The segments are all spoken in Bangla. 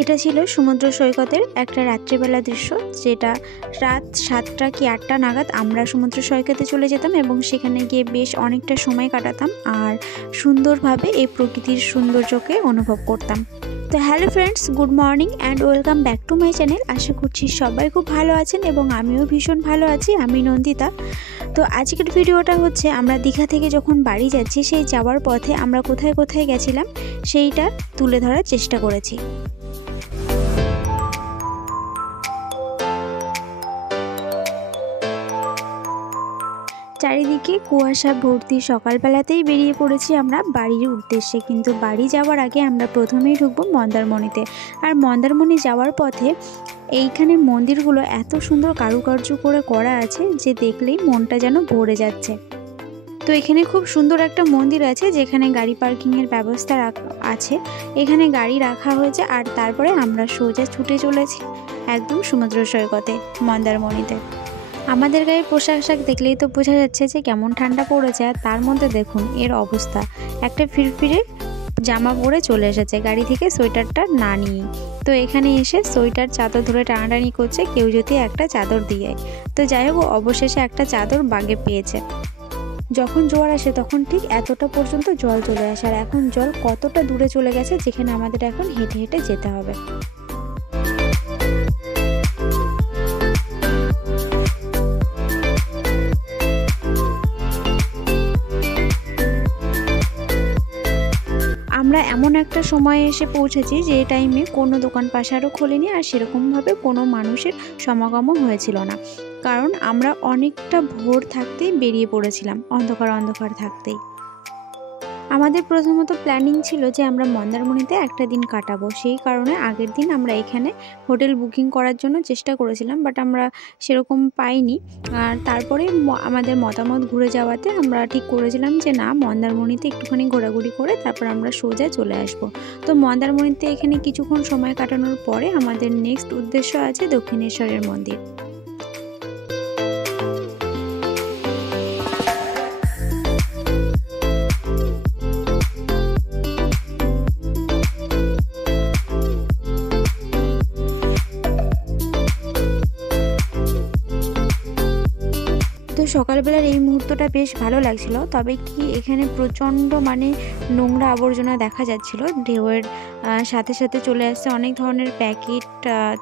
এটা ছিল সমুদ্র সৈকতের একটা রাত্রিবেলা দৃশ্য, যেটা রাত 7টা কি 8টা নাগাদ আমরা সমুদ্র সৈকতে চলে যেতাম এবং সেখানে গিয়ে বেশ অনেকটা সময় কাটাতাম আর সুন্দরভাবে এই প্রকৃতির সৌন্দর্যকে অনুভব করতাম। তো hello friends, good morning and welcome back to my channel. আশা করছি সবাই খুব ভালো আছেন এবং আমিও ভীষণ ভালো আছি। আমি নন্দিতা। তো আজকের ভিডিওটা হচ্ছে আমরা দীঘা থেকে যখন বাড়ি যাচ্ছি সেই যাওয়ার পথে আমরা কোথায় কোথায় গেছিলাম সেইটা তুলে ধরার চেষ্টা করেছি। চারিদিকে কুয়াশা ভর্তি, সকালবেলাতেই বেরিয়ে পড়েছি আমরা বাড়ির উদ্দেশ্যে। কিন্তু বাড়ি যাওয়ার আগে আমরা প্রথমেই ঢুকবো মন্দারমণিতে। আর মন্দারমণি যাওয়ার পথে এইখানে মন্দিরগুলো এত সুন্দর কারুকার্য করে করা আছে যে দেখলেই মনটা যেন ভরে যাচ্ছে। তো এখানে খুব সুন্দর একটা মন্দির আছে যেখানে গাড়ি পার্কিংয়ের ব্যবস্থা আছে। এখানে গাড়ি রাখা হয়েছে আর তারপরে আমরা সোজা ছুটে চলেছি একদম সমুদ্র সৈকতে মন্দারমণিতে। আমাদের গায়ে পোশাক আশাক দেখলেই তো বোঝা যাচ্ছে যে কেমন ঠান্ডা পড়েছে। আর তার মধ্যে দেখুন এর অবস্থা, একটা ফিরফিরে জামা পরে চলে এসেছে গাড়ি থেকে সোয়েটারটা না নিয়ে। তো এখানে এসে সোয়েটার চাদর ধরে টানাটানি করছে কেউ যদি একটা চাদর দিয়ে। তো যাই হোক, অবশেষে একটা চাদর বাগে পেয়েছে। যখন জোয়ার আসে তখন ঠিক এতটা পর্যন্ত জল চলে আসে, আর এখন জল কতটা দূরে চলে গেছে যেখানে আমাদের এখন হেঁটে হেঁটে যেতে হবে। আমরা এমন একটা সময়ে এসে পৌঁছেছি যে টাইমে কোনো দোকান পাশারও খোলেনি আর সেরকমভাবে কোনো মানুষের সমাগমও হয়েছিল না, কারণ আমরা অনেকটা ভোর থাকতেই বেরিয়ে পড়েছিলাম, অন্ধকার থাকতেই। আমাদের প্রথমত প্ল্যানিং ছিল যে আমরা মন্দারমণিতে একটা দিন কাটাবো, সেই কারণে আগের দিন আমরা এখানে হোটেল বুকিং করার জন্য চেষ্টা করেছিলাম, বাট আমরা সেরকম পাইনি। আর তারপরে আমাদের মতামত ঘুরে যাওয়াতে আমরা ঠিক করেছিলাম যে না, মন্দারমণিতে একটুখানি ঘোরাঘুরি করে তারপর আমরা সোজা চলে আসব। তো মন্দারমণিতে এখানে কিছুক্ষণ সময় কাটানোর পরে আমাদের নেক্সট উদ্দেশ্য আছে দক্ষিণেশ্বরের মন্দির। তো সকালবেলার এই মুহূর্তটা বেশ ভালো লাগছিল, তবে কি এখানে প্রচণ্ড নোংরা আবর্জনা দেখা যাচ্ছিল। ঢেউয়ের সাথে সাথে চলে আসছে অনেক ধরনের প্যাকেট,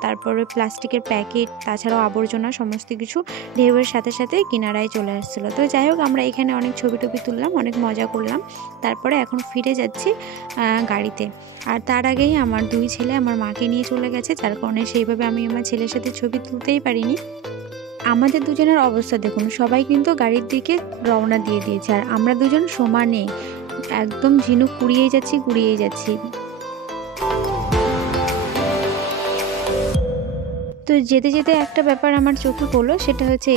তারপরে প্লাস্টিকের প্যাকেট, তাছাড়াও আবর্জনা সমস্ত কিছু ঢেউয়ের সাথে সাথে কিনারায় চলে আসছিলো। তো যাই হোক, আমরা এখানে অনেক ছবি টবি তুললাম, অনেক মজা করলাম। তারপরে এখন ফিরে যাচ্ছি গাড়িতে। আর তার আগেই আমার দুই ছেলে আমার মাকে নিয়ে চলে গেছে, যার কারণে সেইভাবে আমি আমার ছেলের সাথে ছবি তুলতেই পারিনি। আমাদের দুজনের অবস্থা দেখুন, সবাই কিন্তু গাড়ির দিকে রওনা দিয়ে দিয়েছে আর আমরা দুজন সমানে একদম ঝিনুক কুড়িয়েই যাচ্ছি। তো যেতে যেতে একটা ব্যাপার আমার চোখে পড়লো, সেটা হচ্ছে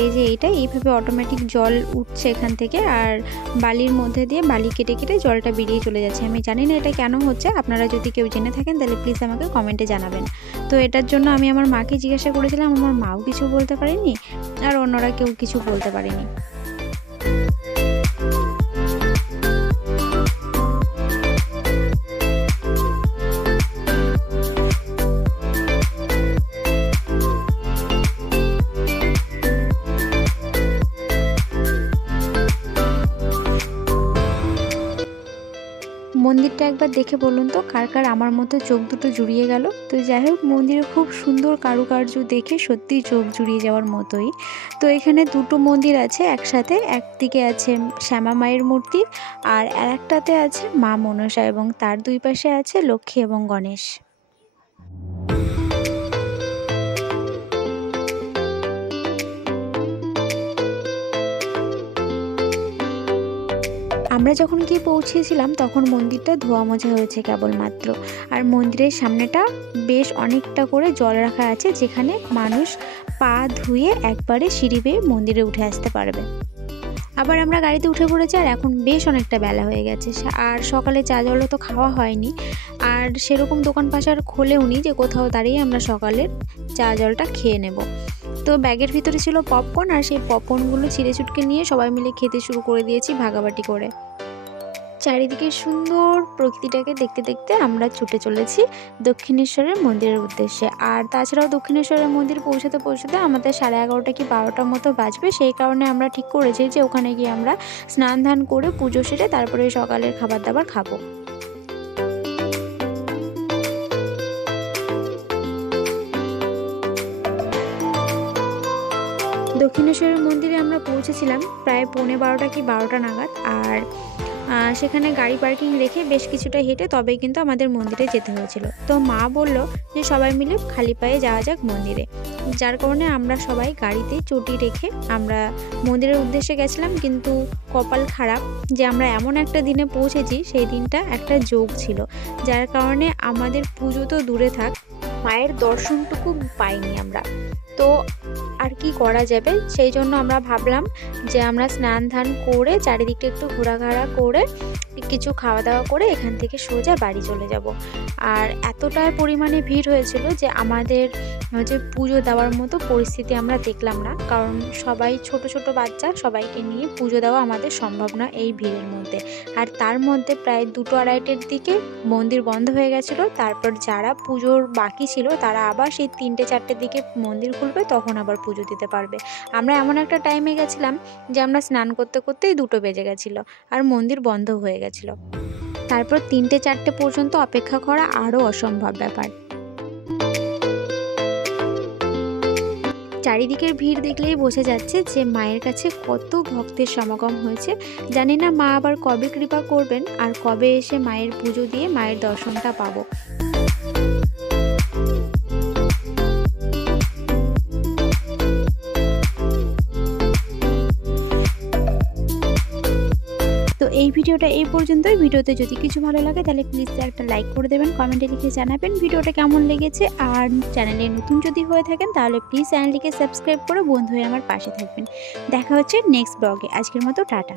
এইভাবে অটোমেটিক জল উঠছে এখান থেকে আর বালির মধ্যে দিয়ে বালি কেটে কেটে জলটা বেরিয়ে চলে যাচ্ছে। আমি জানি না এটা কেন হচ্ছে, আপনারা যদি কেউ জেনে থাকেন তাহলে প্লিজ আমাকে কমেন্টে জানাবেন। তো এটার জন্য আমি আমার মাকে জিজ্ঞাসা করেছিলাম, আমার মাও কিছু বলতে পারেনি আর অন্যরা কেউ কিছু বলতে পারেনি। মন্দিরটা একবার দেখে বলুন তো কার কার আমার মতো চোখ দুটো জুড়িয়ে গেল। তো যাই হোক, মন্দিরে খুব সুন্দর কারুকার্য দেখে সত্যিই চোখ জুড়িয়ে যাওয়ার মতোই। তো এখানে দুটো মন্দির আছে একসাথে, একদিকে আছে শ্যামা মায়ের মূর্তি আর আরেকটাতে আছে মা মনসা এবং তার দুই পাশে আছে লক্ষ্মী এবং গণেশ। আমরা যখন গিয়ে পৌঁছেছিলাম তখন মন্দিরটা ধোয়া মোছা হয়েছে কেবলমাত্র, আর মন্দিরের সামনেটা বেশ অনেকটা করে জল রাখা আছে যেখানে মানুষ পা ধুয়ে একবারে সিঁড়ি বেয়ে মন্দিরে উঠে আসতে পারবে। আবার আমরা গাড়িতে উঠে পড়েছি আর এখন বেশ অনেকটা বেলা হয়ে গেছে আর সকালে চা জলও তো খাওয়া হয়নি আর সেরকম দোকান পাশার খোলেওনি যে কোথাও দাঁড়িয়ে আমরা সকালের চা জলটা খেয়ে নেব। তো ব্যাগের ভিতরে ছিল পপকর্ন আর সেই পপকর্নগুলো ছিঁড়ে চুটকে নিয়ে সবাই মিলে খেতে শুরু করে দিয়েছি ভাগাবাটি করে। চারিদিকে সুন্দর প্রকৃতিটাকে দেখতে দেখতে আমরা ছুটে চলেছি দক্ষিণেশ্বরের মন্দিরের উদ্দেশ্যে। আর তাছাড়াও দক্ষিণেশ্বরের মন্দির পৌঁছাতে পৌঁছাতে আমাদের 11:30 কি 12টার মতো বাজবে। সেই কারণে আমরা ঠিক করেছি যে ওখানে গিয়ে আমরা স্নান ধান করে পুজো সেরে তারপরে সকালের খাবার দাবার খাবো। দক্ষিণেশ্বরের মন্দিরে আমরা পৌঁছেছিলাম প্রায় 11:15 কি 12টা নাগাদ। আর সেখানে গাড়ি পার্কিং রেখে বেশ কিছুটা হেঁটে তবেই কিন্তু আমাদের মন্দিরে যেতে হয়েছিল। তো মা বলল যে সবাই মিলে খালি পায়ে যাওয়া যাক মন্দিরে, যার কারণে আমরা সবাই গাড়িতে চটি রেখে আমরা মন্দিরের উদ্দেশ্যে গেছিলাম। কিন্তু কপাল খারাপ যে আমরা এমন একটা দিনে পৌঁছেছি, সেই দিনটা একটা যোগ ছিল, যার কারণে আমাদের পুজো তো দূরে থাক, মায়ের দর্শনটুকু পাইনি আমরা। তো আর কি করা যাবে, সেই জন্য আমরা ভাবলাম যে আমরা স্নান ধান করে চারিদিকটা একটু ঘোরাঘোরা করে কিছু খাওয়া দাওয়া করে এখান থেকে সোজা বাড়ি চলে যাব। আর এতটা পরিমাণে ভিড় হয়েছিল যে আমাদের যে পুজো দেওয়ার মতো পরিস্থিতি আমরা দেখলাম না, কারণ সবাই ছোট ছোট বাচ্চা, সবাইকে নিয়ে পুজো দেওয়া আমাদের সম্ভব না এই ভিড়ের মধ্যে। আর তার মধ্যে প্রায় 2-2:30টার দিকে মন্দির বন্ধ হয়ে গেছিলো। তারপর যারা পুজোর বাকি ছিল তারা আবার সেই 3-4টের দিকে মন্দির খুলবে, তখন আবার পুজো দিতে পারবে। আমরা এমন একটা টাইমে গেছিলাম যে আমরা স্নান করতে করতেই 2টো বেজে গেছিলো আর মন্দির বন্ধ হয়ে গেছিলো। তারপর 3-4টে পর্যন্ত অপেক্ষা করা আরও অসম্ভব ব্যাপার। চারিদিকের ভিড় দেখলেই বোঝা যাচ্ছে যে মায়ের কাছে কত ভক্তের সমাগম হয়েছে। জানি না মা আবার কবে কৃপা করবেন আর কবে এসে মায়ের পুজো দিয়ে মায়ের দর্শনটা পাবো। তো এই ভিডিওটা এই পর্যন্তই। ভিডিওতে যদি কিছু ভালো লাগে তাহলে প্লিজ একটা লাইক করে দেবেন, কমেন্টে লিখে জানাবেন ভিডিওটা কেমন লেগেছে। আর চ্যানেলে নতুন যদি হয়ে থাকেন তাহলে প্লিজ চ্যানেলটিকে সাবস্ক্রাইব করে বন্ধু হয়ে আমার পাশে থাকবেন। দেখা হচ্ছে নেক্সট ব্লগে। আজকের মতো টাটা।